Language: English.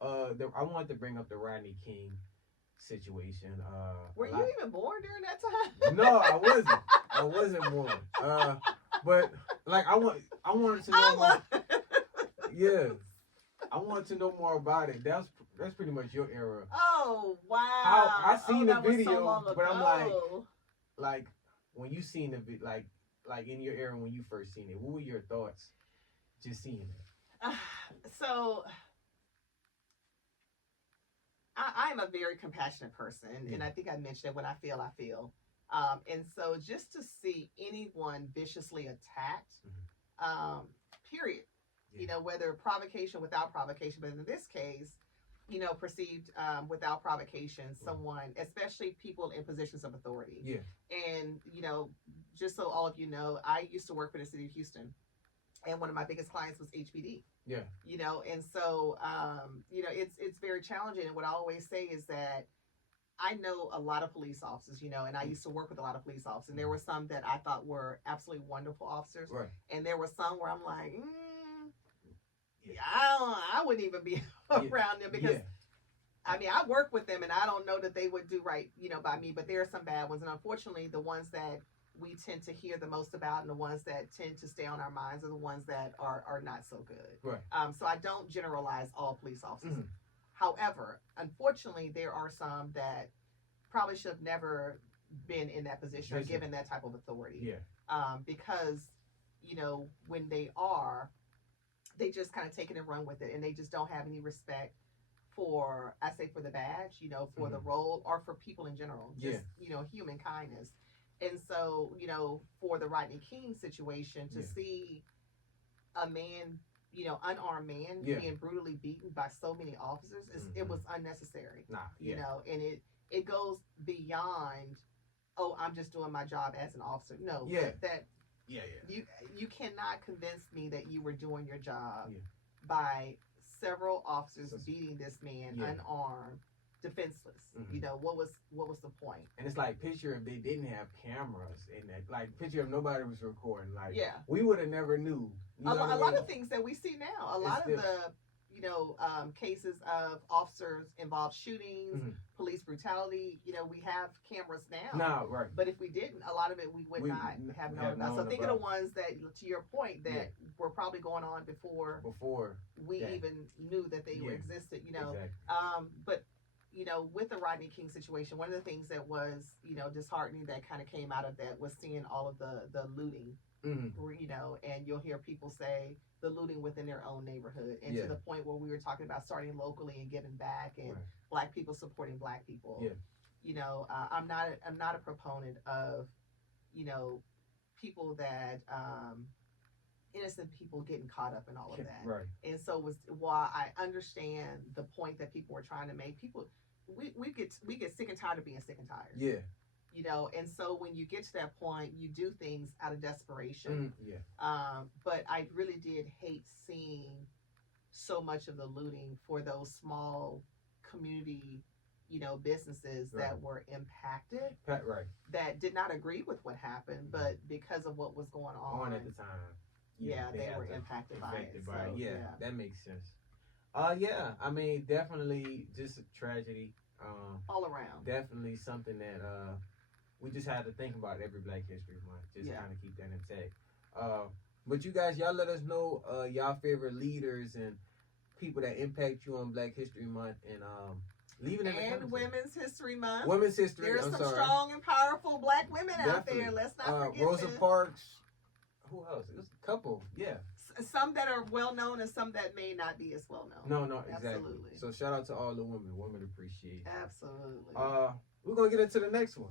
I wanted to bring up the Rodney King situation. Were you even born during that time? No, I wasn't. I wasn't born. But like I wanted to know more. Yeah, I wanted to know more about it. That's pretty much your era. Oh wow! How I Oh, seen the that was so video, long but I'm ago. like when you seen the like in your era when you first seen it, what were your thoughts just seeing it? So I am a very compassionate person, Yeah. and I think I mentioned it when I feel, I feel. And so just to see anyone viciously attacked, um, period, Yeah. whether provocation, without provocation, but in this case, perceived without provocation, someone, especially people in positions of authority. Yeah. And, just so all of you know, I used to work for the city of Houston, and one of my biggest clients was HPD. Yeah. And so it's very challenging. And what I always say is that I know a lot of police officers, and I used to work with a lot of police officers, and there were some that I thought were absolutely wonderful officers, Right. and there were some where I'm like, yeah, I wouldn't even be around them because. Yeah. I mean, I work with them, and I don't know that they would do right, by me. But there are some bad ones, and unfortunately, the ones that we tend to hear the most about, and the ones that tend to stay on our minds, are the ones that are not so good. Right. So I don't generalize all police officers. Mm-hmm. However, unfortunately, there are some that probably should have never been in that position or given that type of authority. Yeah. Because when they are, they just kind of take it and run with it, and they just don't have any respect for the badge, for the role, or for people in general, just human kindness. And so, for the Rodney King situation, to see a man, unarmed man being brutally beaten by so many officers, it was unnecessary. And it goes beyond, oh, I'm just doing my job as an officer. No, you cannot convince me that you were doing your job by several officers beating this man unarmed, defenseless. What was the point? And it's like, picture if they didn't have cameras in that, like picture if nobody was recording, like we would have never knew. A lot of things that we see now, a lot of the cases of officers involved shootings, police brutality, we have cameras now. No, right. But if we didn't, a lot of it we would not have known about. So think of the ones that, to your point, that were probably going on before we even knew that they existed, Exactly. But with the Rodney King situation, one of the things that was, disheartening that kind of came out of that was seeing all of the looting, and you'll hear people say the looting within their own neighborhood, and to the point where we were talking about starting locally and giving back, and Black people supporting Black people. I'm not a proponent of, people that, innocent people getting caught up in all of that. Right. And so while I understand the point that people were trying to make, people, we get sick and tired of being sick and tired. Yeah. And so when you get to that point, you do things out of desperation. Yeah. But I really did hate seeing so much of the looting for those small community, businesses that were impacted. Right. That did not agree with what happened, but because of what was going on at the time. They were impacted by it. So, that makes sense. Yeah, I mean, definitely just a tragedy. All around. Definitely something that we just had to think about every Black History Month. Just kind of keep that intact. But you guys, y'all let us know y'all favorite leaders and people that impact you on Black History Month, and leave it in the comments. And Women's History Month. Women's History. There's some strong and powerful Black women out there. Let's not forget Rosa Parks. Who else? There's a couple. Yeah. Some that are well known and some that may not be as well known. No, exactly. Absolutely. So shout out to all the women. Women appreciate. Absolutely. We're gonna get into the next one.